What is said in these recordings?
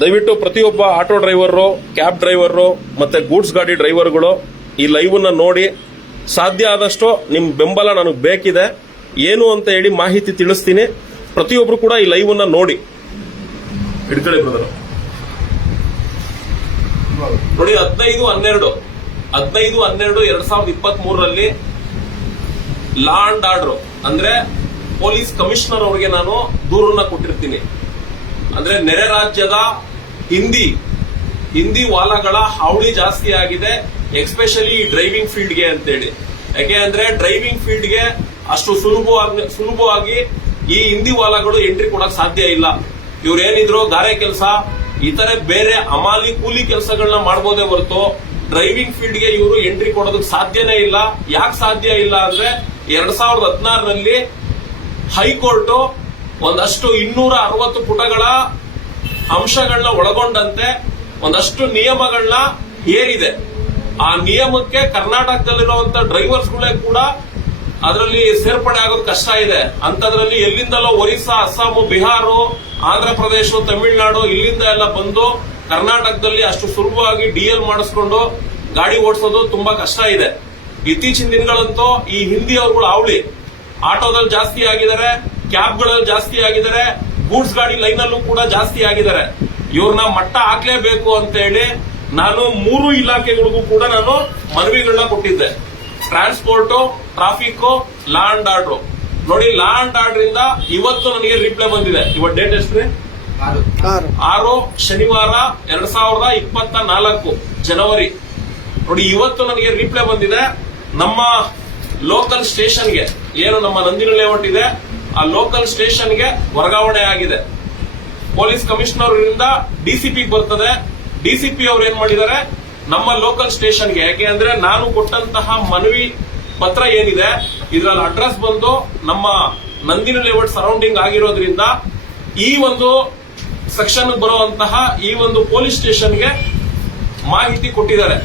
ದಯವಿಟ್ಟು ಪ್ರತಿಯೊಬ್ಬ auto driver cab driver ಮತ್ತೆ ಗೂಡ್ಸ್ ಗಾಡಿ ಡ್ರೈವರ್ಗಳು ಈ ಲೈವ್ನ ನೋಡಿ ಸಾಧ್ಯ ಆದಷ್ಟು ನಿಮ್ ಬೆಂಬಲ ನನಗೆ ಬೇಕಿದೆ. ಏನು ಅಂತ ಹೇಳಿ ಮಾಹಿತಿ ತಿಳಿಸ್ತೀನಿ. ಪ್ರತಿಯೊಬ್ಬರು ಕೂಡ ಈ ಲೈವ್ನ ನೋಡಿ. ಹಿಡ್ಕೊಳ್ಳಿ ಬ್ರದರ್ ನೋಡಿ, ಹದಿನೈದು, ಹನ್ನೆರಡು. ಹದಿನೈದು, ಹನ್ನೆರಡು, ಎರಡ್ ಸಾವಿರದ ಇಪ್ಪತ್ತ್ ಮೂರರಲ್ಲಿ ಲಾ ಅಂಡ್ ಆರ್ಡರ್ ಅಂದ್ರೆ ಪೊಲೀಸ್ ಕಮಿಷನರ್ ಅವರಿಗೆ ನಾನು ದೂರನ್ನ ಕೊಟ್ಟಿರ್ತೀನಿ. ಅಂದ್ರೆ ನೆರೆ ರಾಜ್ಯದ ಹಿಂದಿ ಹಿಂದಿ ವಾಲಗಳ ಹಾವಳಿ ಜಾಸ್ತಿ ಆಗಿದೆ ಎಕ್ಸ್ಪೆಷಲಿ ಡ್ರೈವಿಂಗ್ ಫೀಲ್ಡ್ಗೆ ಅಂತೇಳಿ. ಯಾಕೆ ಅಂದ್ರೆ ಡ್ರೈವಿಂಗ್ ಫೀಲ್ಡ್ಗೆ ಅಷ್ಟು ಸುಲಭವಾಗಿ ಸುಲಭವಾಗಿ ಈ ಹಿಂದಿ ವಾಲಗಳು ಎಂಟ್ರಿ ಕೊಡಕ್ ಸಾಧ್ಯ ಇಲ್ಲ. ಇವ್ರೇನಿದ್ರು ಗಾರೆ ಕೆಲಸ ಇತರೆ ಬೇರೆ ಅಮಾಲಿ ಕೂಲಿ ಕೆಲಸಗಳನ್ನ ಮಾಡಬಹುದೇ ಹೊರತು ಡ್ರೈವಿಂಗ್ ಫೀಲ್ಡ್ಗೆ ಇವರು ಎಂಟ್ರಿ ಕೊಡೋದಕ್ಕೆ ಸಾಧ್ಯನೇ ಇಲ್ಲ. ಯಾಕೆ ಸಾಧ್ಯ ಇಲ್ಲ ಅಂದ್ರೆ ಎರಡ್ ಸಾವಿರದ ಹದಿನಾರರಲ್ಲಿ ಹೈಕೋರ್ಟ್ ಒಂದಷ್ಟು ಇನ್ನೂರ ಅರವತ್ತು ಪುಟಗಳ ಅಂಶಗಳನ್ನ ಒಳಗೊಂಡಂತೆ ಒಂದಷ್ಟು ನಿಯಮಗಳನ್ನ ಏರಿದೆ ಆ ನಿಯಮಕ್ಕೆ ಕರ್ನಾಟಕದಲ್ಲಿರುವಂತ ಡ್ರೈವರ್ಸ್ಗಳೇ ಕೂಡ ಅದರಲ್ಲಿ ಸೇರ್ಪಡೆ ಆಗೋದು ಕಷ್ಟ ಇದೆ. ಅಂತದ್ರಲ್ಲಿ ಎಲ್ಲಿಂದಲೋ ಒರಿಸ್ಸಾ ಅಸ್ಸಾಂ ಬಿಹಾರ, ಆಂಧ್ರ ಪ್ರದೇಶ, ತಮಿಳುನಾಡು ಇಲ್ಲಿಂದ ಎಲ್ಲ ಬಂದು ಕರ್ನಾಟಕದಲ್ಲಿ ಅಷ್ಟು ಸುಲಭವಾಗಿ ಡಿಎಲ್ ಮಾಡಿಸ್ಕೊಂಡು ಗಾಡಿ ಓಡಿಸೋದು ತುಂಬಾ ಕಷ್ಟ ಇದೆ. ಇತ್ತೀಚಿನ ದಿನಗಳಂತೂ ಈ ಹಿಂದಿ ಅವರುಗಳು ಅವಳಿ ಆಟೋದಲ್ಲಿ ಜಾಸ್ತಿ ಆಗಿದ್ದಾರೆ. ಕ್ಯಾಬ್ಗಳಲ್ಲಿ ಜಾಸ್ತಿ ಆಗಿದ್ದಾರೆ ಗೂಡ್ಸ್ ಗಾಡಿ ಲೈನಲ್ಲೂ ಕೂಡ ಜಾಸ್ತಿ ಆಗಿದ್ದಾರೆ. ಇವ್ರನ್ನ ಮಟ್ಟ ಹಾಕ್ಲೇಬೇಕು ಅಂತ ಹೇಳಿ ನಾನು ಮೂರು ಇಲಾಖೆಗಳಿಗೂ ಕೂಡ ನಾನು ಮನವಿಗಳನ್ನ ಕೊಟ್ಟಿದ್ದೆ. Transport traffic law and order ನೋಡಿ ಲಾ ಅಂಡ್ ಆರ್ಡರ್ ಇಂದ ಇವತ್ತು ನನಗೆ ರಿಪ್ಲೈ ಬಂದಿದೆ. ಇವತ್ತು ಡೇಟ್ ಎಷ್ಟು ಆರು. ಆರು. ಶನಿವಾರ ಎರಡ್ ಸಾವಿರದ ಇಪ್ಪತ್ತ ನಾಲ್ಕು ಜನವರಿ. ನೋಡಿ ಇವತ್ತು ನನಗೆ ರಿಪ್ಲೈ ಬಂದಿದೆ. ನಮ್ಮ ಲೋಕಲ್ ಸ್ಟೇಷನ್ಗೆ ಏನು ನಮ್ಮ ನಂದಿನಿ ಲೇಔಟ್ ಇದೆ ಆ ಲೋಕಲ್ ಸ್ಟೇಷನ್ಗೆ ವರ್ಗಾವಣೆ ಆಗಿದೆ. ಪೊಲೀಸ್ ಕಮಿಷನರ್ ಡಿಸಿಪಿ ಬರ್ತದೆ. ಡಿಸಿಪಿ ಅವ್ರು ಏನ್ ಮಾಡಿದ್ದಾರೆ? ನಮ್ಮ ಲೋಕಲ್ ಸ್ಟೇಷನ್ಗೆ ಯಾಕೆ ಅಂದ್ರೆ ನಾನು ಕೊಟ್ಟಂತಹ ಮನವಿ ಪತ್ರ ಏನಿದೆ, ಇದ್ರಲ್ಲಿ ಅಡ್ರೆಸ್ ಬಂದು ನಮ್ಮ ನಂದಿನಿ ಲೇಔಟ್ ಸರೌಂಡಿಂಗ್ ಆಗಿರೋದ್ರಿಂದ ಈ ಒಂದು ಸೆಕ್ಷನ್ ಬರುವಂತಹ ಈ ಒಂದು ಪೊಲೀಸ್ ಸ್ಟೇಷನ್ಗೆ ಮಾಹಿತಿ ಕೊಟ್ಟಿದ್ದಾರೆ.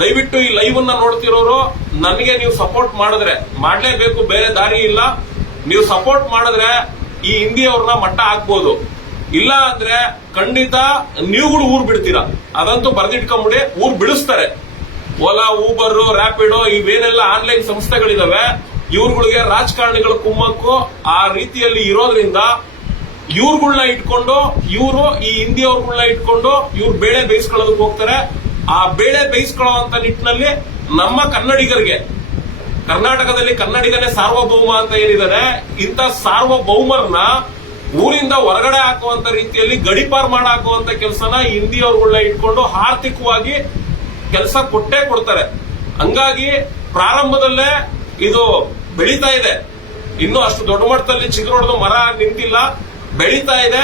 ದಯವಿಟ್ಟು ಈ ಲೈವ್ ಅನ್ನ ನೋಡ್ತಿರೋರು, ನನಗೆ ನೀವು ಸಪೋರ್ಟ್ ಮಾಡಿದ್ರೆ. ಮಾಡಲೇಬೇಕು, ಬೇರೆ ದಾರಿ ಇಲ್ಲ. ನೀವು ಸಪೋರ್ಟ್ ಮಾಡಿದ್ರೆ ಈ ಹಿಂದಿ ಅವ್ರನ್ನ ಮಟ್ಟ ಹಾಕ್ಬೋದು. ಇಲ್ಲ ಅಂದ್ರೆ ಖಂಡಿತ ನೀವುಗಳು ಊರ್ ಬಿಡ್ತೀರಾ. ಅದಂತೂ ಬರ್ದಿಟ್ಕೊಂಬಿಡಿ, ಊರ್ ಬಿಡಿಸ್ತಾರೆ. ಓಲಾ ಊಬರ್ ರ್ಯಾಪಿಡೋ ಇವೇನೆಲ್ಲ ಆನ್ಲೈನ್ ಸಂಸ್ಥೆಗಳಿದಾವೆ. ಇವ್ರುಗಳಿಗೆ ರಾಜಕಾರಣಿಗಳ ಕುಮ್ಮಕ್ಕು ಆ ರೀತಿಯಲ್ಲಿ ಇರೋದ್ರಿಂದ ಇವ್ರುಗಳನ್ನ ಇಟ್ಕೊಂಡು, ಇವರು ಈ ಹಿಂದಿ ಅವ್ರಗಳನ್ನ ಇಟ್ಕೊಂಡು ಇವ್ರು ಬೇಳೆ ಬೇಯಿಸ್ಕೊಳ್ಳೋದಕ್ಕೆ ಹೋಗ್ತಾರೆ. ಆ ಬೇಳೆ ಬೇಯಿಸ್ಕೊಳ್ಳುವಂತ ನಿಟ್ಟಿನಲ್ಲಿ ನಮ್ಮ ಕನ್ನಡಿಗರಿಗೆ ಕರ್ನಾಟಕದಲ್ಲಿ ಕನ್ನಡಿಗನೇ ಸಾರ್ವಭೌಮ ಅಂತ ಏನಿದ್ದಾರೆ, ಇಂಥ ಸಾರ್ವಭೌಮರನ್ನ ಊರಿಂದ ಹೊರಗಡೆ ಹಾಕುವಂತ ರೀತಿಯಲ್ಲಿ ಗಡಿಪಾರ್ ಮಾಡ ಹಾಕುವಂತ ಕೆಲಸನ ಹಿಂದಿಯವ್ರಗಳನ್ನ ಇಟ್ಕೊಂಡು ಆರ್ಥಿಕವಾಗಿ ಕೆಲಸ ಕೊಟ್ಟೇ ಕೊಡ್ತಾರೆ. ಹಂಗಾಗಿ ಪ್ರಾರಂಭದಲ್ಲೇ ಇದು ಬೆಳೀತಾ ಇದೆ. ಇನ್ನು ಅಷ್ಟು ದೊಡ್ಡ ಮಟ್ಟದಲ್ಲಿ ಚಿಗುರೊಡೆದು ಮರ ನಿಂತಿಲ್ಲ. ಬೆಳೀತಾ ಇದೆ.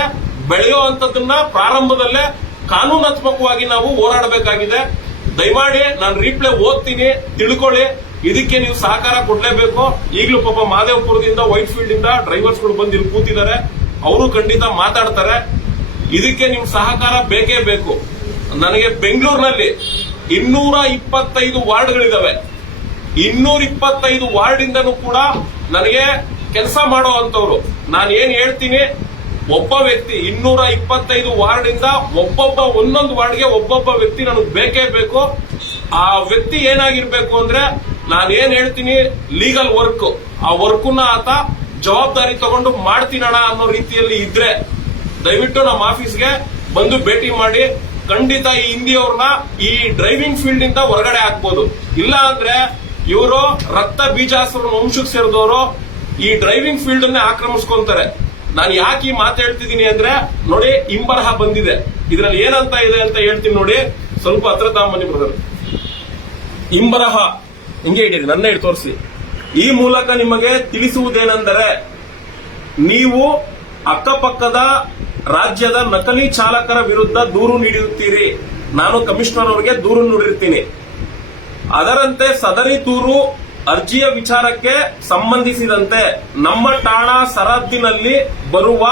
ಬೆಳೆಯುವಂತದನ್ನ ಪ್ರಾರಂಭದಲ್ಲೇ ಕಾನೂನಾತ್ಮಕವಾಗಿ ನಾವು ಹೋರಾಡಬೇಕಾಗಿದೆ. ದಯಮಾಡಿ ನಾನು ರೀಪ್ಲೇ ಓದ್ತೀನಿ, ತಿಳ್ಕೊಳ್ಳಿ. ಇದಕ್ಕೆ ನೀವು ಸಹಕಾರ ಕೊಡಲೇಬೇಕು. ಈಗಲೂ ಪಾಪ ಮಾದೇವಪುರದಿಂದ ವೈಟ್ ಫೀಲ್ಡ್ ಇಂದ ಡ್ರೈವರ್ಸ್ಗಳು ಬಂದು ಇಲ್ಲಿ ಕೂತಿದ್ದಾರೆ. ಅವರು ಖಂಡಿತ ಮಾತಾಡ್ತಾರೆ. ಇದಕ್ಕೆ ನಿಮ್ ಸಹಕಾರ ಬೇಕೇ ಬೇಕು. ನನಗೆ ಬೆಂಗಳೂರಿನಲ್ಲಿ ಇನ್ನೂರ ಇಪ್ಪತ್ತೈದು ವಾರ್ಡ್ಗಳಿದಾವೆ. ಇನ್ನೂರ ಇಪ್ಪತ್ತೈದು ವಾರ್ಡ್ ಇಂದನೂ ಕೂಡ ನನಗೆ ಕೆಲಸ ಮಾಡೋ ಅಂತವ್ರು ನಾನು ಏನ್ ಹೇಳ್ತೀನಿ, ಒಬ್ಬ ವ್ಯಕ್ತಿ ಇನ್ನೂರ ಇಪ್ಪತ್ತೈದು ವಾರ್ಡ್ ಇಂದ ಒಬ್ಬೊಬ್ಬ ಒಂದೊಂದು ವಾರ್ಡ್ಗೆ ಒಬ್ಬೊಬ್ಬ ವ್ಯಕ್ತಿ ನನಗೆ ಬೇಕೇ ಬೇಕು. ಆ ವ್ಯಕ್ತಿ ಏನಾಗಿರ್ಬೇಕು ಅಂದ್ರೆ ನಾನು ಏನ್ ಹೇಳ್ತೀನಿ ಲೀಗಲ್ ವರ್ಕ್ ಆ ವರ್ಕ್ನ ಆತ ಜವಾಬ್ದಾರಿ ತಗೊಂಡು ಮಾಡ್ತೀನಣ ಅನ್ನೋ ರೀತಿಯಲ್ಲಿ ಇದ್ರೆ ದಯವಿಟ್ಟು ನಮ್ಮ ಆಫೀಸ್ಗೆ ಬಂದು ಭೇಟಿ ಮಾಡಿ, ಖಂಡಿತ ಈ ಹಿಂದಿಯವ್ರನ್ನ ಈ ಡ್ರೈವಿಂಗ್ ಫೀಲ್ಡ್ ಇಂದ ಹೊರಗಡೆ ಹಾಕ್ಬೋದು. ಇಲ್ಲ ಅಂದ್ರೆ ಇವರು ರಕ್ತ ಬೀಜಾಸ್ರ ವಂಶಕ್ಕೆ ಸೇರಿದವರು ಈ ಡ್ರೈವಿಂಗ್ ಫೀಲ್ಡ್ ಅನ್ನೇ ಆಕ್ರಮಿಸ್ಕೊಂತಾರೆ. ನಾನು ಯಾಕೆ ಈ ಮಾತು ಹೇಳ್ತಿದ್ದೀನಿ ಅಂದ್ರೆ, ನೋಡಿ ಇಂಬರಹ ಬಂದಿದೆ. ಇದ್ರಲ್ಲಿ ಏನಂತ ಇದೆ ಅಂತ ಹೇಳ್ತೀನಿ ನೋಡಿ. ಸ್ವಲ್ಪ ಹತ್ರ ತಗೊಂಬನ್ನಿ ಬ್ರದರ್ ಇಂಬರಹ ಹಿಂಗೆ ಇಡೀರಿ ನನ್ನ ಹಿಡಿ ತೋರಿಸಿ. ಈ ಮೂಲಕ ನಿಮಗೆ ತಿಳಿಸುವುದೇನೆಂದರೆ, ನೀವು ಅಕ್ಕಪಕ್ಕದ ರಾಜ್ಯದ ನಕಲಿ ಚಾಲಕರ ವಿರುದ್ಧ ದೂರು ನೀಡಿರುತ್ತೀರಿ. ನಾನು ಕಮಿಷನರ್ ಅವರಿಗೆ ದೂರು ನೀಡಿರ್ತೀನಿ. ಅದರಂತೆ ಸದರಿ ದೂರು ಅರ್ಜಿಯ ವಿಚಾರಕ್ಕೆ ಸಂಬಂಧಿಸಿದಂತೆ ನಮ್ಮ ಠಾಣಾ ಸರಹದ್ದಿನಲ್ಲಿ ಬರುವ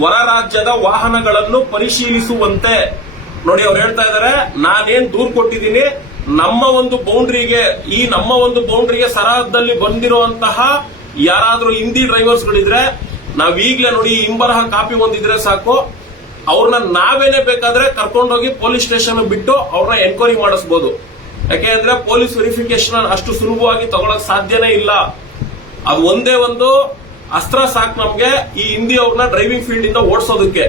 ಹೊರ ರಾಜ್ಯದ ವಾಹನಗಳನ್ನು ಪರಿಶೀಲಿಸುವಂತೆ. ನೋಡಿ, ಅವ್ರು ಹೇಳ್ತಾ ಇದಾರೆ, ನಾನೇನ್ ದೂರು ಕೊಟ್ಟಿದ್ದೀನಿ ನಮ್ಮ ಒಂದು ಬೌಂಡ್ರಿಗೆ, ಈ ನಮ್ಮ ಒಂದು ಬೌಂಡ್ರಿಗೆ ಸರಹದ್ದಲ್ಲಿ ಬಂದಿರುವಂತಹ ಯಾರಾದ್ರೂ ಹಿಂದಿ ಡ್ರೈವರ್ಸ್ಗಳಿದ್ರೆ, ನಾವ್ ಈಗ್ಲೇ ನೋಡಿ ಇಂಬರಹ ಕಾಪಿ ಒಂದಿದ್ರೆ ಸಾಕು. ಅವ್ರನ್ನ ನಾವೇನೆ ಬೇಕಾದ್ರೆ ಕರ್ಕೊಂಡೋಗಿ ಪೊಲೀಸ್ ಸ್ಟೇಷನ್ ಬಿಟ್ಟು ಅವ್ರನ್ನ ಎನ್ಕ್ವೈರಿ ಮಾಡಿಸ್ಬೋದು. ಯಾಕೆಂದ್ರೆ ಪೊಲೀಸ್ ವೆರಿಫಿಕೇಶನ್ ಅಷ್ಟು ಸುಲಭವಾಗಿ ತಗೊಳಕ್ ಸಾಧ್ಯನೇ ಇಲ್ಲ. ಅದು ಒಂದೇ ಒಂದು ಅಸ್ತ್ರ ಸಾಕು ನಮ್ಗೆ ಈ ಹಿಂದಿ ಅವ್ರನ್ನ ಡ್ರೈವಿಂಗ್ ಫೀಲ್ಡ್ ಇಂದ ಓಡಿಸೋದಕ್ಕೆ.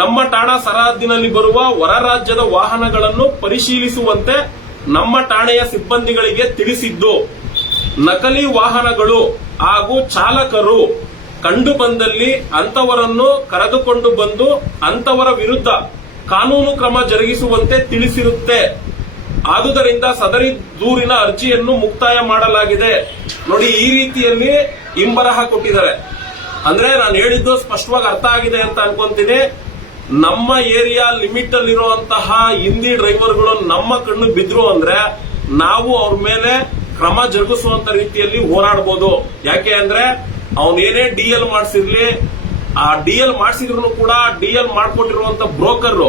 ನಮ್ಮ ಠಾಣಾ ಸರಹದ್ದಿನಲ್ಲಿ ಬರುವ ಹೊರ ರಾಜ್ಯದ ವಾಹನಗಳನ್ನು ಪರಿಶೀಲಿಸುವಂತೆ ನಮ್ಮ ಠಾಣೆಯ ಸಿಬ್ಬಂದಿಗಳಿಗೆ ತಿಳಿಸಿದ್ದು, ನಕಲಿ ವಾಹನಗಳು ಹಾಗೂ ಚಾಲಕರು ಕಂಡು ಬಂದಲ್ಲಿ ಅಂತವರನ್ನು ಕರೆದುಕೊಂಡು ಬಂದು ಅಂತವರ ವಿರುದ್ಧ ಕಾನೂನು ಕ್ರಮ ಜರುಗಿಸುವಂತೆ ತಿಳಿಸಿರುತ್ತೆ. ಆದುದರಿಂದ ಸದರಿ ದೂರಿನ ಅರ್ಜಿಯನ್ನು ಮುಕ್ತಾಯ ಮಾಡಲಾಗಿದೆ. ನೋಡಿ, ಈ ರೀತಿಯಲ್ಲಿ ಇಂಬರಹ ಕೊಟ್ಟಿದ್ದಾರೆ. ಅಂದ್ರೆ ನಾನು ಹೇಳಿದ್ದು ಸ್ಪಷ್ಟವಾಗಿ ಅರ್ಥ ಆಗಿದೆ ಅಂತ ಅನ್ಕೊಂತೀನಿ. ನಮ್ಮ ಏರಿಯಾ ಲಿಮಿಟ್ ಅಲ್ಲಿ ಇರುವಂತಹ ಹಿಂದಿ ಡ್ರೈವರ್ಗಳು ನಮ್ಮ ಕಣ್ಣು ಬಿದ್ರು ಅಂದ್ರೆ ನಾವು ಅವ್ರ ಮೇಲೆ ಕ್ರಮ ಜರುಗಿಸುವಂತ ರೀತಿಯಲ್ಲಿ ಹೋರಾಡಬಹುದು ಯಾಕೆ ಅಂದ್ರೆ ಅವನೇನೇ ಡಿ ಎಲ್ ಮಾಡಿಸಿರ್ಲಿ, ಆ ಡಿ ಎಲ್ ಮಾಡಿಸಿದ್ರು ಕೂಡ ಡಿ ಎಲ್ ಮಾಡ್ಕೊಟ್ಟಿರುವಂತ ಬ್ರೋಕರ್,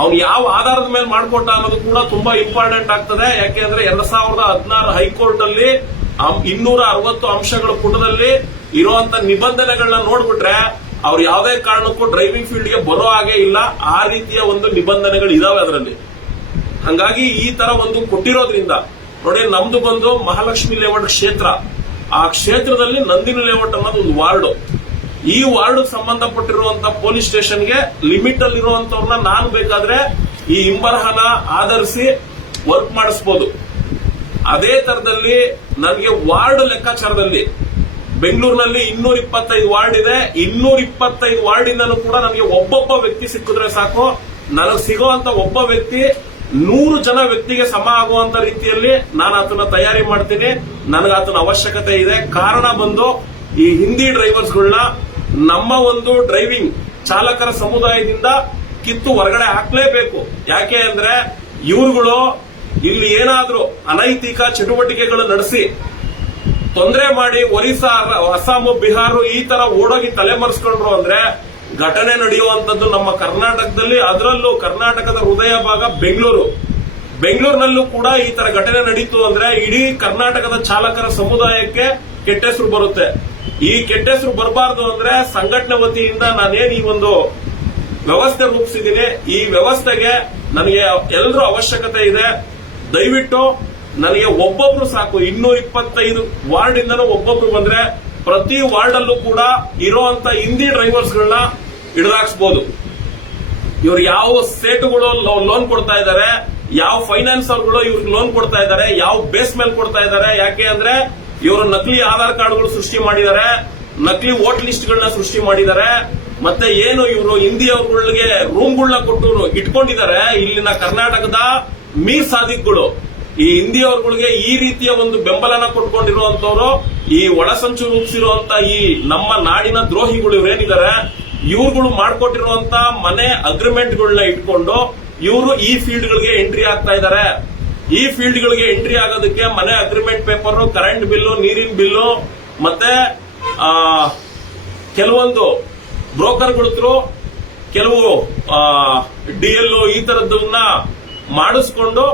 ಅವ್ನು ಯಾವ ಆಧಾರದ ಮೇಲೆ ಮಾಡ್ಕೊಟ್ಟ ಅನ್ನೋದು ಕೂಡ ತುಂಬಾ ಇಂಪಾರ್ಟೆಂಟ್ ಆಗ್ತದೆ. ಯಾಕೆ ಅಂದ್ರೆ ಎರಡ್ ಸಾವಿರದ ಹದಿನಾರು ಹೈಕೋರ್ಟ್ ಅಲ್ಲಿ ಇನ್ನೂರ ಅರವತ್ತು ಅಂಶಗಳ ಪುಟದಲ್ಲಿ ಇರುವಂತ ನಿಬಂಧನೆಗಳನ್ನ ನೋಡ್ಬಿಟ್ರೆ ಅವ್ರು ಯಾವುದೇ ಕಾರಣಕ್ಕೂ ಡ್ರೈವಿಂಗ್ ಫೀಲ್ಡ್ಗೆ ಬರೋ ಹಾಗೆ ಇಲ್ಲ. ಆ ರೀತಿಯ ಒಂದು ನಿಬಂಧನೆಗಳು ಇದಾವೆ ಅದರಲ್ಲಿ. ಹಂಗಾಗಿ ಈ ತರ ಒಂದು ಕೊಟ್ಟಿರೋದ್ರಿಂದ, ನೋಡಿ ನಮ್ದು ಬಂದು ಮಹಾಲಕ್ಷ್ಮಿ ಲೇಔಟ್ ಕ್ಷೇತ್ರ. ಆ ಕ್ಷೇತ್ರದಲ್ಲಿ ನಂದಿನಿ ಲೇಔಟ್ ಅನ್ನೋದು ಒಂದು ವಾರ್ಡ್. ಈ ವಾರ್ಡ್ ಸಂಬಂಧಪಟ್ಟಿರುವಂತ ಪೊಲೀಸ್ ಸ್ಟೇಷನ್ಗೆ ಲಿಮಿಟ್ ಅಲ್ಲಿ ಇರುವಂತವ್ರನ್ನ ನಾನು ಬೇಕಾದ್ರೆ ಈ ಇಂಬರಹನ ಆಧರಿಸಿ ವರ್ಕ್ ಮಾಡಿಸ್ಬೋದು. ಅದೇ ತರದಲ್ಲಿ ನನಗೆ ವಾರ್ಡ್ ಲೆಕ್ಕಾಚಾರದಲ್ಲಿ ಬೆಂಗಳೂರಿನಲ್ಲಿ ಇನ್ನೂರ ಇಪ್ಪತ್ತೈದು ವಾರ್ಡ್ ಇದೆ. ಇನ್ನೂರ ಇಪ್ಪತ್ತೈದು ಇಂದಲೂ ಕೂಡ ನಮಗೆ ಒಬ್ಬೊಬ್ಬ ವ್ಯಕ್ತಿ ಸಿಕ್ಕಿದ್ರೆ ಸಾಕು. ನನಗೆ ಸಿಗುವಂತ ಒಬ್ಬ ವ್ಯಕ್ತಿ ನೂರು ಜನ ವ್ಯಕ್ತಿಗೆ ಸಮ ಆಗುವಂತ ರೀತಿಯಲ್ಲಿ ನಾನು ಅದನ್ನ ತಯಾರಿ ಮಾಡ್ತೀನಿ. ನನಗೆ ಅದನ್ನ ಅವಶ್ಯಕತೆ ಇದೆ. ಕಾರಣ ಬಂದು ಈ ಹಿಂದಿ ಡ್ರೈವರ್ಸ್ಗಳನ್ನ ನಮ್ಮ ಒಂದು ಡ್ರೈವಿಂಗ್ ಚಾಲಕರ ಸಮುದಾಯದಿಂದ ಕಿತ್ತು ಹೊರಗಡೆ ಹಾಕ್ಲೇಬೇಕು. ಯಾಕೆ ಅಂದ್ರೆ ಇವ್ರುಗಳು ಇಲ್ಲಿ ಏನಾದ್ರೂ ಅನೈತಿಕ ಚಟುವಟಿಕೆಗಳು ನಡೆಸಿ ತೊಂದರೆ ಮಾಡಿ ಒರಿಸ್ಸಾ ಅಸ್ಸಾಂ ಬಿಹಾರ ಈ ತರ ಓಡೋಗಿ ತಲೆಮರೆಸ್ಕೊಂಡ್ರು ಅಂದ್ರೆ ಘಟನೆ ನಡೆಯುವಂತದ್ದು ನಮ್ಮ ಕರ್ನಾಟಕದಲ್ಲಿ. ಅದರಲ್ಲೂ ಕರ್ನಾಟಕದ ಹೃದಯ ಭಾಗ ಬೆಂಗಳೂರು. ಬೆಂಗಳೂರಿನಲ್ಲೂ ಕೂಡ ಈ ತರ ಘಟನೆ ನಡೀತು ಅಂದ್ರೆ ಇಡೀ ಕರ್ನಾಟಕದ ಚಾಲಕರ ಸಮುದಾಯಕ್ಕೆ ಕೆಟ್ಟ ಹೆಸರು ಬರುತ್ತೆ. ಈ ಕೆಟ್ಟ ಹೆಸರು ಬರಬಾರ್ದು ಅಂದ್ರೆ ಸಂಘಟನೆ ವತಿಯಿಂದ ನಾನೇನು ಈ ಒಂದು ವ್ಯವಸ್ಥೆ ರೂಪಿಸಿದ್ದೀನಿ. ಈ ವ್ಯವಸ್ಥೆಗೆ ನನಗೆ ಎಲ್ಲರೂ ಅವಶ್ಯಕತೆ ಇದೆ. ದಯವಿಟ್ಟು ನನಗೆ ಒಬ್ಬೊಬ್ರು ಸಾಕು. ಇನ್ನೂರ ಇಪ್ಪತ್ತೈದು ವಾರ್ಡ್ ಇಂದನೂ ಒಬ್ಬೊಬ್ರು ಬಂದ್ರೆ ಪ್ರತಿ ವಾರ್ಡ್ ಅಲ್ಲೂ ಕೂಡ ಇರುವಂತ ಹಿಂದಿ ಡ್ರೈವರ್ಸ್ ಗಳನ್ನ ಹಿಡಿದಾಕ್ಸ್ಬೋದು. ಇವ್ರು ಯಾವ ಸೇಟುಗಳು ಲೋನ್ ಕೊಡ್ತಾ ಇದ್ದಾರೆ ಯಾವ ಫೈನಾನ್ಸ್ ಅವ್ರಗಳು ಇವ್ರಿಗೆ ಲೋನ್ ಕೊಡ್ತಾ ಇದ್ದಾರೆ ಯಾವ ಬೇಸ್ ಮೇಲೆ ಕೊಡ್ತಾ ಇದ್ದಾರೆ ಯಾಕೆ ಅಂದ್ರೆ ಇವರು ನಕಲಿ ಆಧಾರ್ ಕಾರ್ಡ್ಗಳು ಸೃಷ್ಟಿ ಮಾಡಿದ್ದಾರೆ ನಕಲಿ ವೋಟ್ ಲಿಸ್ಟ್ ಗಳನ್ನ ಸೃಷ್ಟಿ ಮಾಡಿದ್ದಾರೆ ಮತ್ತೆ ಏನು ಇವರು ಹಿಂದಿ ಅವ್ರಗಳಿಗೆ ರೂಮ್ಗಳನ್ನ ಕೊಟ್ಟು ಇಟ್ಕೊಂಡಿದ್ದಾರೆ ಇಲ್ಲಿನ ಕರ್ನಾಟಕದ ಮೀರ್ ಸಾದಿಕ್ಗಳು. ಈ ಹಿಂದಿ ಅವ್ರಗಳಿಗೆ ಈ ರೀತಿಯ ಒಂದು ಬೆಂಬಲನ ಕೊಟ್ಕೊಂಡಿರುವಂತವ್ರು ಈ ಒಳಸಂಚು ರೂಪಿಸಿರುವಂತ ಈ ನಮ್ಮ ನಾಡಿನ ದ್ರೋಹಿಗಳು ಇವರೇನಿದ್ದಾರೆ ಇವ್ರುಗಳು ಮಾಡ್ಕೊಟ್ಟಿರುವಂತ ಮನೆ ಅಗ್ರಿಮೆಂಟ್ ಗಳನ್ನ ಇಟ್ಕೊಂಡು ಇವರು ಈ ಫೀಲ್ಡ್ ಗಳಿಗೆ ಎಂಟ್ರಿ ಆಗ್ತಾ ಇದ್ದಾರೆ ಈ ಫೀಲ್ಡ್ ಗಳಿಗೆ ಎಂಟ್ರಿ ಆಗೋದಕ್ಕೆ ಮನೆ ಅಗ್ರಿಮೆಂಟ್ ಪೇಪರ್ ಕರೆಂಟ್ ಬಿಲ್ಲು ನೀರಿನ ಬಿಲ್ಲು ಮತ್ತೆ ಆ, ಕೆಲವೊಂದು ಬ್ರೋಕರ್ಗಳ ಕೆಲವು ಡಿ ಎಲ್ ಈ ತರದ್ದನ್ನ ಮಾಡಿಸ್ಕೊಂಡು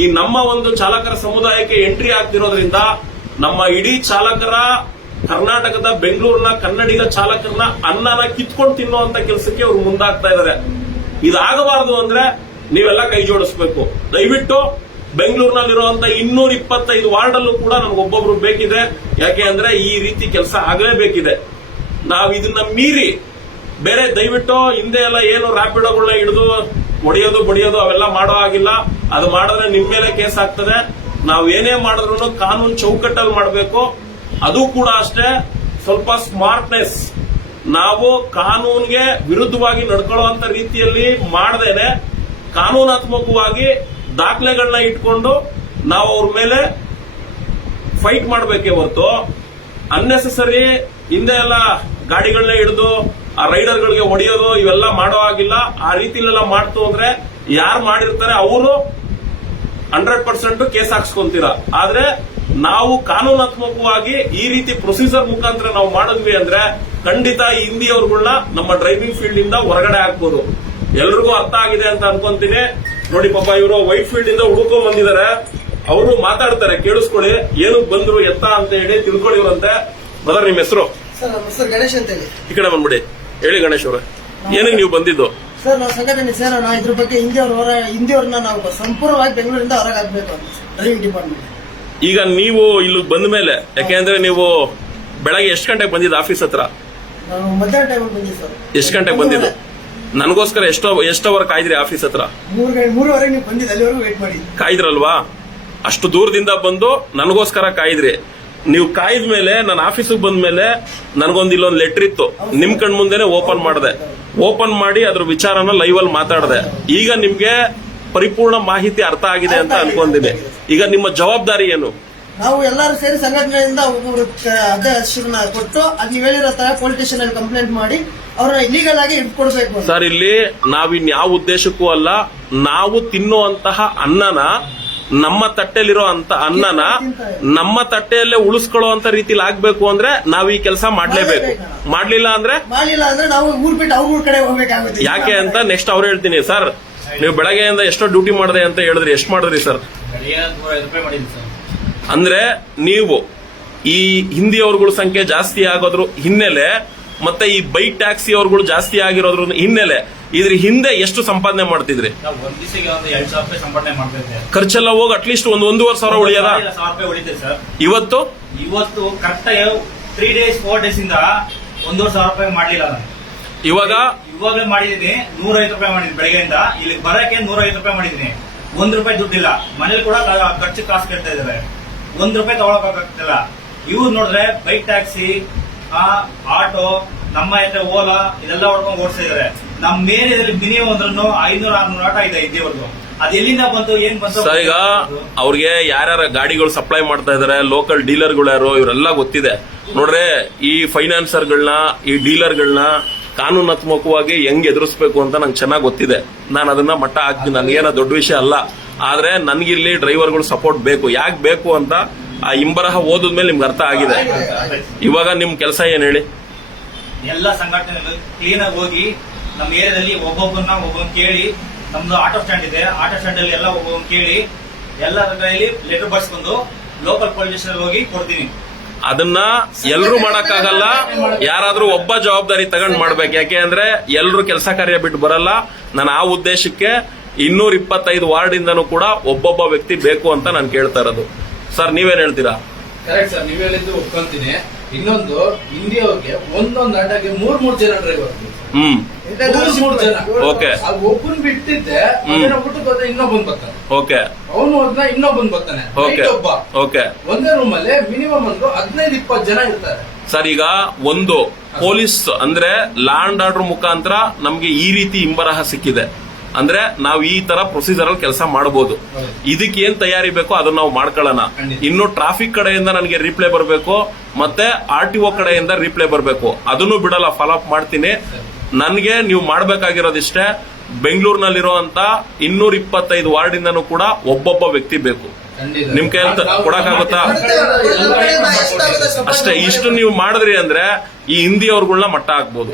ಈ ನಮ್ಮ ಒಂದು ಚಾಲಕರ ಸಮುದಾಯಕ್ಕೆ ಎಂಟ್ರಿ ಆಗ್ತಿರೋದ್ರಿಂದ ನಮ್ಮ ಇಡೀ ಚಾಲಕರ ಕರ್ನಾಟಕದ ಬೆಂಗಳೂರಿನ ಕನ್ನಡಿಗ ಚಾಲಕರನ್ನ ಅನ್ನನ ಕಿತ್ಕೊಂಡು ತಿನ್ನುವಂತ ಕೆಲಸಕ್ಕೆ ಅವ್ರು ಮುಂದಾಗ್ತಾ ಇದ್ದಾರೆ. ಇದಾಗಬಾರದು ಅಂದ್ರೆ ನೀವೆಲ್ಲ ಕೈ ಜೋಡಿಸ್ಬೇಕು. ದಯವಿಟ್ಟು ಬೆಂಗಳೂರಿನಲ್ಲಿರುವಂತ ಇನ್ನೂರ ಇಪ್ಪತ್ತೈದು ವಾರ್ಡ್ ಅಲ್ಲೂ ಕೂಡ ನಮ್ಗೊಬ್ಬೊಬ್ರು ಬೇಕಿದೆ. ಯಾಕೆ ಅಂದ್ರೆ ಈ ರೀತಿ ಕೆಲಸ ಆಗಲೇಬೇಕಿದೆ. ನಾವು ಇದನ್ನ ಮೀರಿ ಬೇರೆ ದಯವಿಟ್ಟು ಹಿಂದೆ ಎಲ್ಲ ಏನು ರ್ಯಾಪಿಡೋಗಳನ್ನ ಹಿಡಿದು ಹೊಡೆಯೋದು, ಬಡಿಯೋದು ಅವೆಲ್ಲ ಮಾಡೋ ಆಗಿಲ್ಲ ಅದು ಮಾಡಿದ್ರೆ ನಿಮ್ ಮೇಲೆ ಕೇಸ್ ಆಗ್ತದೆ. ನಾವು ಏನೇ ಮಾಡಿದ್ರು ಕಾನೂನು ಚೌಕಟ್ಟಲ್ಲಿ ಮಾಡಬೇಕು. ಅದು ಕೂಡ ಅಷ್ಟೇ, ಸ್ವಲ್ಪ ಸ್ಮಾರ್ಟ್ನೆಸ್ ನಾವು ಕಾನೂನ್ಗೆ ವಿರುದ್ಧವಾಗಿ ನಡ್ಕೊಳ್ಳುವಂತ ರೀತಿಯಲ್ಲಿ ಮಾಡದೇನೆ. ಕಾನೂನಾತ್ಮಕವಾಗಿ ದಾಖಲೆಗಳನ್ನ ಇಟ್ಕೊಂಡು ನಾವು ಅವ್ರ ಮೇಲೆ ಫೈಟ್ ಮಾಡಬೇಕೆ ಹೊರತು. ಅನ್ನೆಸೆಸರಿ ಹಿಂದೆ ಎಲ್ಲ ಗಾಡಿಗಳನ್ನ ಹಿಡಿದು, ಆ ರೈಡರ್ಗಳಿಗೆ ಹೊಡೆಯೋದು, ಇವೆಲ್ಲ ಮಾಡೋ ಆಗಿಲ್ಲ ಆ ರೀತಿಲೆಲ್ಲ ಮಾಡ್ತು ಅಂದ್ರೆ ಯಾರು ಮಾಡಿರ್ತಾರೆ ಅವರು ಹಂಡ್ರೆಡ್ ಪರ್ಸೆಂಟ್ ಕೇಸ್ ಹಾಕ್ಸ್ಕೊಂತೀರಾ. ಆದ್ರೆ ನಾವು ಕಾನೂನಾತ್ಮಕವಾಗಿ ಈ ರೀತಿ ಪ್ರೊಸೀಜರ್ ಮುಖಾಂತರ ನಾವು ಮಾಡಿದ್ವಿ ಅಂದ್ರೆ ಖಂಡಿತ ಈ ಹಿಂದಿ ಅವ್ರಗಳನ್ನ ನಮ್ಮ ಡ್ರೈವಿಂಗ್ ಫೀಲ್ಡ್ ಇಂದ ಹೊರಗಡೆ ಹಾಕ್ಬೋದು. ಎಲ್ರಿಗೂ ಅರ್ಥ ಆಗಿದೆ ಅಂತ ಅನ್ಕೊಂತೀನಿ. ನೋಡಿ ಪಾಪ ಇವರು ವೈಟ್ ಫೀಲ್ಡ್ ಇಂದ ಹುಡುಕೊಂಡ್ ಬಂದಿದ್ದಾರೆ ಅವರು ಮಾತಾಡ್ತಾರೆ ಕೇಳಿಸ್ಕೊಳ್ಳಿ. ಏನಕ್ಕೆ ಬಂದ್ರು ಎತ್ತ ಅಂತ ಹೇಳಿ ತಿಳ್ಕೊಳ್ಳಿವ್ರಂತೆ ಬದರ್ ನಿಮ್ ಹೆಸರು? ಸರ್ ನಮ್ಮ ಹೆಸರು ಗಣೇಶ್ ಅಂತ ಹೇಳಿ ಈ ಕಡೆ ಬಂದ್ಬಿಡಿ. ಹೇಳಿ ಗಣೇಶ್ ಅವ್ರೆ. ಏನಕ್ಕೆ ನೀವು ಬಂದಿದ್ದು? ಸರ್ ನಾವು ಸಂಘಟನೆ ಸೇರೋಣ ಇದ್ರ ಬಗ್ಗೆ ಹಿಂದಿಯವ್ರ ಹೊರ ಹಿಂದಿಯವ್ರನ್ನ ನಾವು ಸಂಪೂರ್ಣವಾಗಿ ಬೆಂಗಳೂರಿಂದ ಹೊರಗೆ ಹಾಕ್ಬೇಕು ಅಂತ ಡ್ರೈವಿಂಗ್ ಡಿಪಾರ್ಟ್ಮೆಂಟ್ ಈಗ ನೀವು ಇಲ್ಲಿ ಬಂದ ಮೇಲೆ ಯಾಕೆಂದ್ರೆ ನೀವು ಬೆಳಗ್ಗೆ ಎಷ್ಟು ಗಂಟೆಗೆ ಬಂದಿದ್ದ ಆಫೀಸ್ ಹತ್ರ? ನಾವು ಮಧ್ಯಾಹ್ನ ಟೈಮ್ ಬಂದಿವಿ ಸರ್ ಎಷ್ಟು ಗಂಟೆಗೆ ಬಂದಿದ್ದು? ನನಗೋಸ್ಕರ ಎಷ್ಟೋ ಎಷ್ಟು ಅವರ್ ಕಾಯ್ದ್ರಿ ಆಫೀಸ್ ಹತ್ರ? ಮೂರು ಗಂಟೆ ಮೂರುವರೆಗೆ ನೀವು ಬಂದಿದ್ದು ಅಲ್ಲಿವರೆಗೂ ವೇಟ್ ಮಾಡಿ. ಕಾಯ್ದ್ರಲ್ವಾ? ಅಷ್ಟು ದೂರದಿಂದ ಬಂದು ನನಗೋಸ್ಕರ ಕಾಯ್ದ್ರಿ. ನೀವು ಕಾಯ್ದ ಮೇಲೆ ನನ್ನ ಆಫೀಸಿಗೆ ಬಂದ ಮೇಲೆ ನನಗೊಂದು ಇಲ್ಲೊಂದು ಲೆಟರ್ ಇತ್ತು. ನಿಮ್ ಕಣ್ ಮುಂದೆನೆ ಓಪನ್ ಮಾಡಿದೆ ಓಪನ್ ಮಾಡಿ ಅದ್ರ ವಿಚಾರನ ಲೈವ್ ಅಲ್ಲಿ ಮಾತಾಡಿದೆ. ಈಗ ನಿಮ್ಗೆ ಪರಿಪೂರ್ಣ ಮಾಹಿತಿ ಅರ್ಥ ಆಗಿದೆ ಅಂತ ಅನ್ಕೊಂಡಿದೆ ಈಗ ನಿಮ್ಮ ಜವಾಬ್ದಾರಿ ಏನು? ನಾವು ಎಲ್ಲರೂ ಸೇರಿ ಸಂಘಟನೆಯಿಂದ ಒಬ್ಬೊಬ್ರು ಅಧ್ಯಕ್ಷರನ್ನ ಕೊಟ್ಟು ಅದು ನೀವು ಹೇಳಿರೋ ತರ ಪೊಲೀಸ್ ಸ್ಟೇಷನ್ ಅಲ್ಲಿ ಕಂಪ್ಲೇಂಟ್ ಮಾಡಿ ಅವ್ರನ್ನ ಇಲ್ಲಿಗಲ್ ಆಗಿ ಇಟ್ಕೊಡ್ಬೇಕು ಸರ್ ಇಲ್ಲಿ ನಾವಿನ್ ಯಾವ ಉದ್ದೇಶಕ್ಕೂ ಅಲ್ಲ ನಾವು ತಿನ್ನುವಂತಹ ಅನ್ನನ ನಮ್ಮ ತಟ್ಟೆಲಿರೋ ಅಂತ ಅನ್ನನ ನಮ್ಮ ತಟ್ಟೆಯಲ್ಲೇ ಉಳಿಸ್ಕೊಳ್ಳೋ ಅಂತ ರೀತಿಲಿ ಆಗ್ಬೇಕು ಅಂದ್ರೆ ನಾವು ಈ ಕೆಲಸ ಮಾಡ್ಲೇಬೇಕು. ಮಾಡ್ಲಿಲ್ಲ ಅಂದ್ರೆ? ಯಾಕೆ ಅಂತ ನೆಕ್ಸ್ಟ್ ಅವ್ರು ಹೇಳ್ತೀನಿ ಸರ್ ನೀವು ಬೆಳಗ್ಗೆಯಿಂದ ಎಷ್ಟೋ ಡ್ಯೂಟಿ ಮಾಡಿದೆ ಅಂತ ಹೇಳಿದ್ರಿ ಎಷ್ಟು ಮಾಡಿದ್ರಿ ಸರ್ ಅಂದ್ರೆ ನೀವು ಈ ಹಿಂದಿಯವ್ರಗಳ ಸಂಖ್ಯೆ ಜಾಸ್ತಿ ಆಗೋದ್ರ ಹಿನ್ನೆಲೆ ಮತ್ತೆ ಈ ಬೈಕ್ ಟ್ಯಾಕ್ಸಿ ಅವ್ರಗಳು ಜಾಸ್ತಿ ಆಗಿರೋದ್ರ ಹಿನ್ನೆಲೆ ಇದ್ರ ಹಿಂದೆ ಎಷ್ಟು ಸಂಪಾದನೆ ಮಾಡ್ತಿದ್ರಿ? ಖರ್ಚೆಲ್ಲ ಹೋಗಿ ಅಟ್ಲೀಸ್ಟ್ ಒಂದು ಒಂದೂವರೆ ಸಾವಿರ ಉಳಿಯದ? ಇವತ್ತು? ಇವತ್ತು correct three days four days ಇಂದ ಒಂದೂವರೆ ಸಾವಿರ ರೂಪಾಯಿ ಮಾಡ್ಲಿಲ್ಲ ಇವಾಗ ಇವಾಗ? ಇವಾಗಲೇ ಮಾಡಿದೀನಿ ನೂರ ಐದು ರೂಪಾಯಿ ಮಾಡಿದ್ದೀನಿ ಬೆಳಗ್ಗೆಯಿಂದ. ಇಲ್ಲಿ ಬರಕ್ಕೆ ನೂರ ಐದು ರೂಪಾಯಿ ಮಾಡಿದೀನಿ ಒಂದ್ ರೂಪಾಯಿ ದುಡ್ಡಿಲ್ಲ. ಮನೇಲಿ ಕೂಡ ಖರ್ಚು ಕಾಸು ಕೇಳ್ತಾ ಇದಾರೆ ಒಂದ್ ರೂಪಾಯಿ ತಗೊಳಕಾಗ್ತಿಲ್ಲ ಇವ್ರು ನೋಡಿದ್ರೆ ಬೈಕ್ ಟ್ಯಾಕ್ಸಿ ಆಟೋ ನಮ್ಮ ಓಲಾ ಇದೆಲ್ಲ ಹೊಡ್ಕೊಂಡು ಓಡಿಸ್ತಾ ಇದಾರೆ ನಮ್ಮ ಏರಿಯಾದಲ್ಲಿ ಮಿನಿಮಮ್ ಅಂದ್ರೂ ಐನೂರ, ಆರ್ನೂರ ಆಟ ಇದೆ ಇದ್ದೇವರೆಗೂ ಅದ್ ಬಂತು, ಏನ್ ಬಂತು? ಈಗ ಅವ್ರಿಗೆ ಯಾರ್ಯಾರ ಗಾಡಿಗಳು ಸಪ್ಲೈ ಮಾಡ್ತಾ ಇದಾರೆ ಲೋಕಲ್ ಡೀಲರ್ಗಳು ಯಾರು, ಇವರೆಲ್ಲ ಗೊತ್ತಿದೆ. ನೋಡ್ರೆ, ಈ ಫೈನಾನ್ಸರ್ಗಳನ್ನ ಈ ಡೀಲರ್ಗಳನ್ನ ಕಾನೂನಾತ್ಮಕವಾಗಿ ಹೆಂಗ್ ಎದುರಿಸ್ಬೇಕು ಅಂತ ನಂಗೆ ಚೆನ್ನಾಗಿ ಗೊತ್ತಿದೆ. ನಾನು ಅದನ್ನ ಮಟ್ಟ ಹಾಕ್ತೀನಿ. ನನಗೇನ ದೊಡ್ಡ ವಿಷಯ ಅಲ್ಲ. ಆದ್ರೆ ನನ್ಗಿಲ್ಲಿ ಡ್ರೈವರ್ಗಳು ಸಪೋರ್ಟ್ ಬೇಕು. ಯಾಕೆ ಬೇಕು ಅಂತ ಆ ಇಂಬರಹ ಓದಿದ್ಮೇಲೆ ನಿಮ್ಗೆ ಅರ್ಥ ಆಗಿದೆ. ಇವಾಗ ನಿಮ್ ಕೆಲಸ ಏನ್ ಹೇಳಿ? ಎಲ್ಲ ಸಂಘಟನೆಗಳು ಕ್ಲೀನ್ ಆಗಿ ಹೋಗಿ ನಮ್ಮ ಏರಿಯಾದಲ್ಲಿ ಒಬ್ಬೊಬ್ಬರನ್ನ ಒಬ್ಬೊಬ್ಬ ಕೇಳಿ ನಮ್ದು ಆಟೋ ಸ್ಟ್ಯಾಂಡ್ ಇದೆ. ಆಟೋ ಸ್ಟ್ಯಾಂಡ್ ಅಲ್ಲಿ ಎಲ್ಲ ಒಬ್ಬೊಬ್ಬ ಕೇಳಿ ಎಲ್ಲರ ಕೈಯಲ್ಲಿ ಲೆಟರ್ ಬರ್ಸ್ಕೊಂಡು ಲೋಕಲ್ ಪೊಲೀಸ್ ಸ್ಟೇಷನ್ ಹೋಗಿ ಕೊಡ್ತೀನಿ. ಅದನ್ನ ಎಲ್ರು ಮಾಡಕ್ಕಾಗಲ್ಲ. ಯಾರಾದ್ರೂ ಒಬ್ಬ ಜವಾಬ್ದಾರಿ ತಗೊಂಡ್ ಮಾಡ್ಬೇಕು. ಯಾಕೆ ಅಂದ್ರೆ ಎಲ್ರು ಕೆಲಸ ಕಾರ್ಯ ಬಿಟ್ಟು ಬರಲ್ಲ. ನಾನು ಆ ಉದ್ದೇಶಕ್ಕೆ ಇನ್ನೂರ ಇಪ್ಪತ್ತೈದು ವಾರ್ಡ್ ಇಂದನೂ ಕೂಡ ಒಬ್ಬೊಬ್ಬ ವ್ಯಕ್ತಿ ಬೇಕು ಅಂತ ನಾನು ಕೇಳ್ತಾ ಇರೋದು. ಸರ್ ನೀವೇನ್ ಹೇಳ್ತೀರಾ? ಕರೆಕ್ಟ್ ಸರ್ ನೀವ್ ಹೇಳಿದ್ದು ಒಪ್ಕೊಂತೀನಿ. ಇನ್ನೊಂದು ಇಂಡಿಯಾಗೆ ಒಂದೊಂದು ಆಟಕ್ಕೆ ಮೂರ್ ಮೂರ್ ಜನ ಡ್ರೈವರ್ ಹ್ಮ್. ಮೂರ್ ಜನ. ಓಕೆ. ಅದು ಒಬ್ಬನ್ ಬಿಟ್ಟಿದ್ದೆ ಇನ್ನೊಬ್ಬನ್ ಬರ್ತಾನೆ. ಓಕೆ. ಅವನು ಹೋದ್ನ ಇನ್ನೊಬ್ಬನ್ ಬರ್ತಾನೆ. ಓಕೆ. ಒಬ್ಬ. ಓಕೆ. ಒಂದೇ ರೂಮ್ ಅಲ್ಲಿ ಮಿನಿಮಮ್ ಒಂದು ಹದಿನೈದು ಇಪ್ಪತ್ತು ಜನ ಇರ್ತಾರೆ. ಸರ್ ಈಗ ಒಂದು ಪೊಲೀಸ್ ಅಂದ್ರೆ ಲ್ಯಾಂಡ್ ಆರ್ಡರ್ ಮುಖಾಂತರ ನಮ್ಗೆ ಈ ರೀತಿ ಇಂಬರಹ ಸಿಕ್ಕಿದೆ. ಅಂದ್ರೆ ನಾವು ಈ ತರ ಪ್ರೊಸೀಜರ್ ಅಲ್ಲಿ ಕೆಲಸ ಮಾಡಬಹುದು ಇದಕ್ಕೆ ಏನ್ ತಯಾರಿ ಬೇಕೋ ಅದನ್ನ ನಾವು ಮಾಡ್ಕೊಳ್ಳೋಣ. ಇನ್ನು ಟ್ರಾಫಿಕ್ ಕಡೆಯಿಂದ ನನಗೆ ರಿಪ್ಲೈ ಬರಬೇಕು ಮತ್ತೆ ಆರ್ ಟಿ ಒ ಕಡೆಯಿಂದ ರಿಪ್ಲೈ ಬರಬೇಕು. ಅದನ್ನು ಬಿಡಲ್ಲ ಫಾಲೋ ಅಪ್ ಮಾಡ್ತೀನಿ. ನನಗೆ ನೀವು ಮಾಡಬೇಕಾಗಿರೋದಿಷ್ಟೇ ಬೆಂಗಳೂರಿನಲ್ಲಿರುವಂತ ಇನ್ನೂರ ಇಪ್ಪತ್ತೈದು ವಾರ್ಡಿಂದನೂ ಕೂಡ ಒಬ್ಬೊಬ್ಬ ವ್ಯಕ್ತಿ ಬೇಕು. ನಿಮ್ ಕೈಯಲ್ಲಿ ಕೊಡಕಾಗುತ್ತಾ ಕೊಡಕ್ಕಾಗುತ್ತಾ? ಅಷ್ಟೇ ಇಷ್ಟು ನೀವು ಮಾಡಿದ್ರಿ ಅಂದ್ರೆ ಈ ಹಿಂದಿ ಅವ್ರಗಳನ್ನ ಮಟ್ಟ ಹಾಕ್ಬೋದು.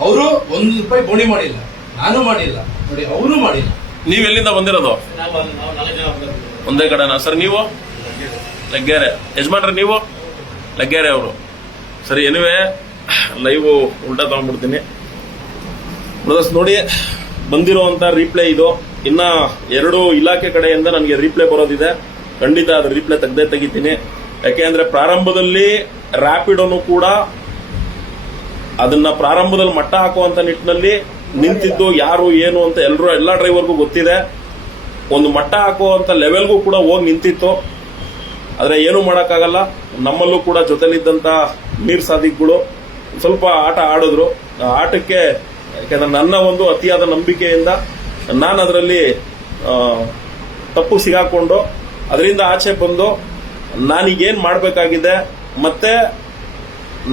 ಅವರು ಒಂದು ರೂಪಾಯಿ ಬೋಣಿ ಮಾಡಿಲ್ಲ. ನಾನು ಮಾಡಿಲ್ಲ. ನೋಡಿ ಅವರು ಮಾಡಿಲ್ಲ. ನೀವ್ ಎಲ್ಲಿಂದ ಬಂದಿರೋದು. ಒಂದೇ ಕಡೆನಾ? ಸರ್ ನೀವು? ಲಗ್ಗೆರೆ. ಯಜಮಾನ್ರ ನೀವು? ಲಗ್ಗೆರೆ ಅವರು. ಸರಿ ಎನಿವೆ ಲೈವ್ ಉಲ್ಟಾ ತಗೊಂಡ್ಬಿಡ್ತೀನಿ. ಬ್ರದರ್ಸ್ ನೋಡಿ ಬಂದಿರುವಂತ ರೀಪ್ಲೇ ಇದು. ಇನ್ನ ಎರಡು ಇಲಾಖೆ ಕಡೆಯಿಂದ ನನಗೆ ರೀಪ್ಲೇ ಬರೋದಿದೆ. ಖಂಡಿತ ಅದ್ರ ರೀಪ್ಲೇ ತೆಗ್ದೇ ತೆಗಿತೀನಿ. ಯಾಕೆ ಅಂದ್ರೆ ಪ್ರಾರಂಭದಲ್ಲಿ ರ್ಯಾಪಿಡೋನು ಕೂಡ ಅದನ್ನ ಪ್ರಾರಂಭದಲ್ಲಿ ಮಟ್ಟ ಹಾಕುವಂತ ನಿಟ್ಟಿನಲ್ಲಿ ನಿಂತಿದ್ದು ಯಾರು, ಏನು ಅಂತ ಎಲ್ಲರೂ, ಎಲ್ಲ ಡ್ರೈವರ್ಗೂ ಗೊತ್ತಿದೆ. ಒಂದು ಮಟ್ಟ ಹಾಕುವಂತ ಲೆವೆಲ್ಗೂ ಕೂಡ ಹೋಗಿ ನಿಂತಿತ್ತು. ಆದರೆ ಏನು ಮಾಡೋಕ್ಕಾಗಲ್ಲ. ನಮ್ಮಲ್ಲೂ ಕೂಡ ಜೊತೆಲಿದ್ದಂತ ಮೀರ್ ಸಾದಿಕ್ಗಳು ಸ್ವಲ್ಪ ಆಟ ಆಡಿದ್ರು. ಆಟಕ್ಕೆ ಯಾಕಂದ್ರೆ ನನ್ನ ಒಂದು ಅತಿಯಾದ ನಂಬಿಕೆಯಿಂದ ನಾನು ಅದರಲ್ಲಿ ತಪ್ಪು ಸಿಗಾಕೊಂಡು ಅದರಿಂದ ಆಚೆ ಬಂದು ನಾನೀಗೇನು ಮಾಡಬೇಕಾಗಿದೆ. ಮತ್ತೆ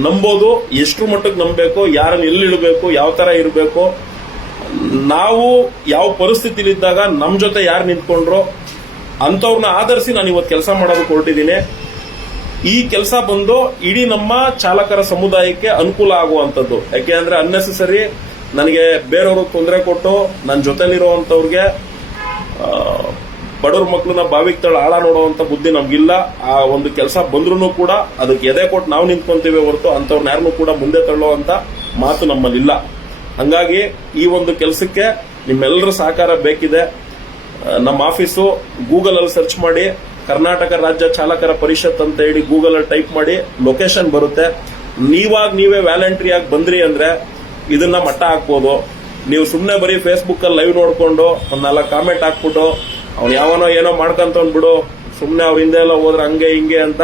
ನಂಬೋದು, ಎಷ್ಟು ಮಟ್ಟಕ್ಕೆ ನಂಬಬೇಕು, ಯಾರನ್ನು ಎಲ್ಲಿ ಇಡಬೇಕು, ಯಾವ ತರ ಇರಬೇಕು. ನಾವು ಯಾವ ಪರಿಸ್ಥಿತಿಲಿದ್ದಾಗ ನಮ್ಮ ಜೊತೆ ಯಾರು ನಿಂತ್ಕೊಂಡ್ರೋ, ಅಂಥವ್ರನ್ನ ಆಧರಿಸಿ ನಾನು ಇವತ್ತು ಕೆಲಸ ಮಾಡೋದಕ್ಕೆ ಹೊರಟಿದ್ದೀನಿ. ಈ ಕೆಲಸ ಬಂದು ಇಡೀ ನಮ್ಮ ಚಾಲಕರ ಸಮುದಾಯಕ್ಕೆ ಅನುಕೂಲ ಆಗುವಂಥದ್ದು. ಯಾಕೆ ಅಂದರೆ ಅನ್ನೆಸೆಸರಿ ನನಗೆ ಬೇರೆಯವ್ರಿಗೆ ತೊಂದರೆ ಕೊಟ್ಟು, ನನ್ನ ಜೊತೆಲಿರುವಂಥವ್ರಿಗೆ ಬಡವ್ರ ಮಕ್ಕಳನ್ನ ಬಾವಿಗೆ ತಳ ಆಳ ನೋಡುವಂತ ಬುದ್ಧಿ ನಮ್ಗಿಲ್ಲ. ಆ ಒಂದು ಕೆಲಸ ಬಂದ್ರೂ ಕೂಡ ಅದಕ್ಕೆ ಎದೆ ಕೊಟ್ಟು ನಾವು ನಿಂತ್ಕೊಂತೀವಿ ಹೊರತು ಅಂತವ್ರನ್ನ ಯಾರನ್ನೂ ಕೂಡ ಮುಂದೆ ತಳ್ಳುವಂತ ಮಾತು ನಮ್ಮಲ್ಲಿಲ್ಲ. ಹಂಗಾಗಿ ಈ ಒಂದು ಕೆಲಸಕ್ಕೆ ನಿಮ್ಮೆಲ್ಲರ ಸಹಕಾರ ಬೇಕಿದೆ. ನಮ್ಮ ಆಫೀಸು ಗೂಗಲ್ ಅಲ್ಲಿ ಸರ್ಚ್ ಮಾಡಿ, ಕರ್ನಾಟಕ ರಾಜ್ಯ ಚಾಲಕರ ಪರಿಷತ್ ಅಂತ ಹೇಳಿ ಗೂಗಲ್ ಅಲ್ಲಿ ಟೈಪ್ ಮಾಡಿ ಲೊಕೇಶನ್ ಬರುತ್ತೆ. ನೀವಾಗ ನೀವೇ ವ್ಯಾಲಂಟ್ರಿ ಆಗಿ ಬಂದ್ರಿ ಅಂದ್ರೆ ಇದನ್ನ ಮಟ್ಟ ಹಾಕ್ಬೋದು. ನೀವು ಸುಮ್ಮನೆ ಬರೀ ಫೇಸ್ಬುಕ್ ಅಲ್ಲಿ ಲೈವ್ ನೋಡ್ಕೊಂಡು ಒಂದ್ ಕಾಮೆಂಟ್ ಹಾಕ್ಬಿಟ್ಟು ಅವ್ನು ಯಾವನೋ ಏನೋ ಮಾಡ್ಕಂತ ಬಿಡು. ಸುಮ್ಮನೆ ಅವ್ರ ಹಿಂದೆ ಎಲ್ಲ ಹೋದ್ರೆ ಹಂಗೆ, ಹಿಂಗೆ ಅಂತ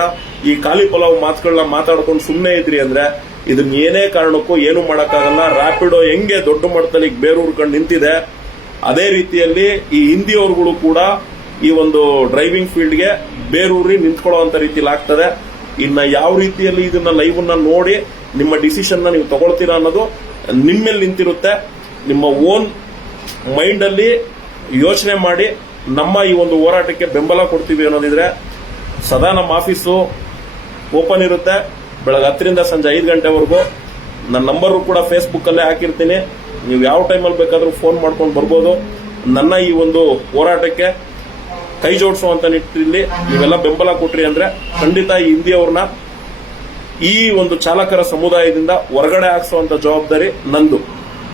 ಈ ಖಾಲಿ ಪಲಾವ್ ಮಾತುಗಳನ್ನ ಮಾತಾಡ್ಕೊಂಡು ಸುಮ್ಮನೆ ಇದ್ರಿ ಅಂದ್ರೆ ಇದನ್ನ ಏನೇ ಕಾರಣಕ್ಕೂ ಏನು ಮಾಡೋಕ್ಕಾಗಲ್ಲ. ರ್ಯಾಪಿಡೋ ಹೆಂಗೆ ದೊಡ್ಡ ಮಟ್ಟದಲ್ಲಿ ಬೇರೆ ಬೇರೂರ್ಕೊಂಡು ನಿಂತಿದೆ. ಅದೇ ರೀತಿಯಲ್ಲಿ ಈ ಹಿಂದಿಯವ್ರುಗಳು ಕೂಡ ಈ ಒಂದು ಡ್ರೈವಿಂಗ್ ಫೀಲ್ಡ್ಗೆ ಬೇರೂರಿ ನಿಂತ್ಕೊಳ್ಳುವಂತ ರೀತಿಯಲ್ಲಿ ಆಗ್ತದೆ. ಇನ್ನ ಯಾವ ರೀತಿಯಲ್ಲಿ ಇದನ್ನ ಲೈವ್ನ ನೋಡಿ ನಿಮ್ಮ ಡಿಸಿಷನ್ ನೀವು ತಗೊಳ್ತೀರಾ ಅನ್ನೋದು ನಿಮ್ಮೇಲೆ ನಿಂತಿರುತ್ತೆ. ನಿಮ್ಮ ಓನ್ ಮೈಂಡ್ ಅಲ್ಲಿ ಯೋಚನೆ ಮಾಡಿ ನಮ್ಮ ಈ ಒಂದು ಹೋರಾಟಕ್ಕೆ ಬೆಂಬಲ ಕೊಡ್ತೀವಿ ಅನ್ನೋದಿದ್ರೆ ಸದಾ ನಮ್ಮ ಆಫೀಸು ಓಪನ್ ಇರುತ್ತೆ. ಬೆಳಗ್ಗೆ ಹತ್ತರಿಂದ ಸಂಜೆ ಐದು ಗಂಟೆವರೆಗೂ. ನನ್ನ ನಂಬರ್ ಕೂಡ ಫೇಸ್ಬುಕ್ ಅಲ್ಲೇ ಹಾಕಿರ್ತೀನಿ. ನೀವು ಯಾವ ಟೈಮಲ್ಲಿ ಬೇಕಾದರೂ ಫೋನ್ ಮಾಡ್ಕೊಂಡು ಬರ್ಬೋದು. ನನ್ನ ಈ ಒಂದು ಹೋರಾಟಕ್ಕೆ ಕೈ ಜೋಡಿಸುವಂತ ನಿಟ್ಟಿನಲ್ಲಿ ನೀವೆಲ್ಲ ಬೆಂಬಲ ಕೊಟ್ರಿ ಅಂದ್ರೆ ಖಂಡಿತ ಈ ಹಿಂದಿಯವ್ರನ್ನ ಈ ಒಂದು ಚಾಲಕರ ಸಮುದಾಯದಿಂದ ಹೊರಗಡೆ ಹಾಕ್ಸುವಂತ ಜವಾಬ್ದಾರಿ ನಂದು.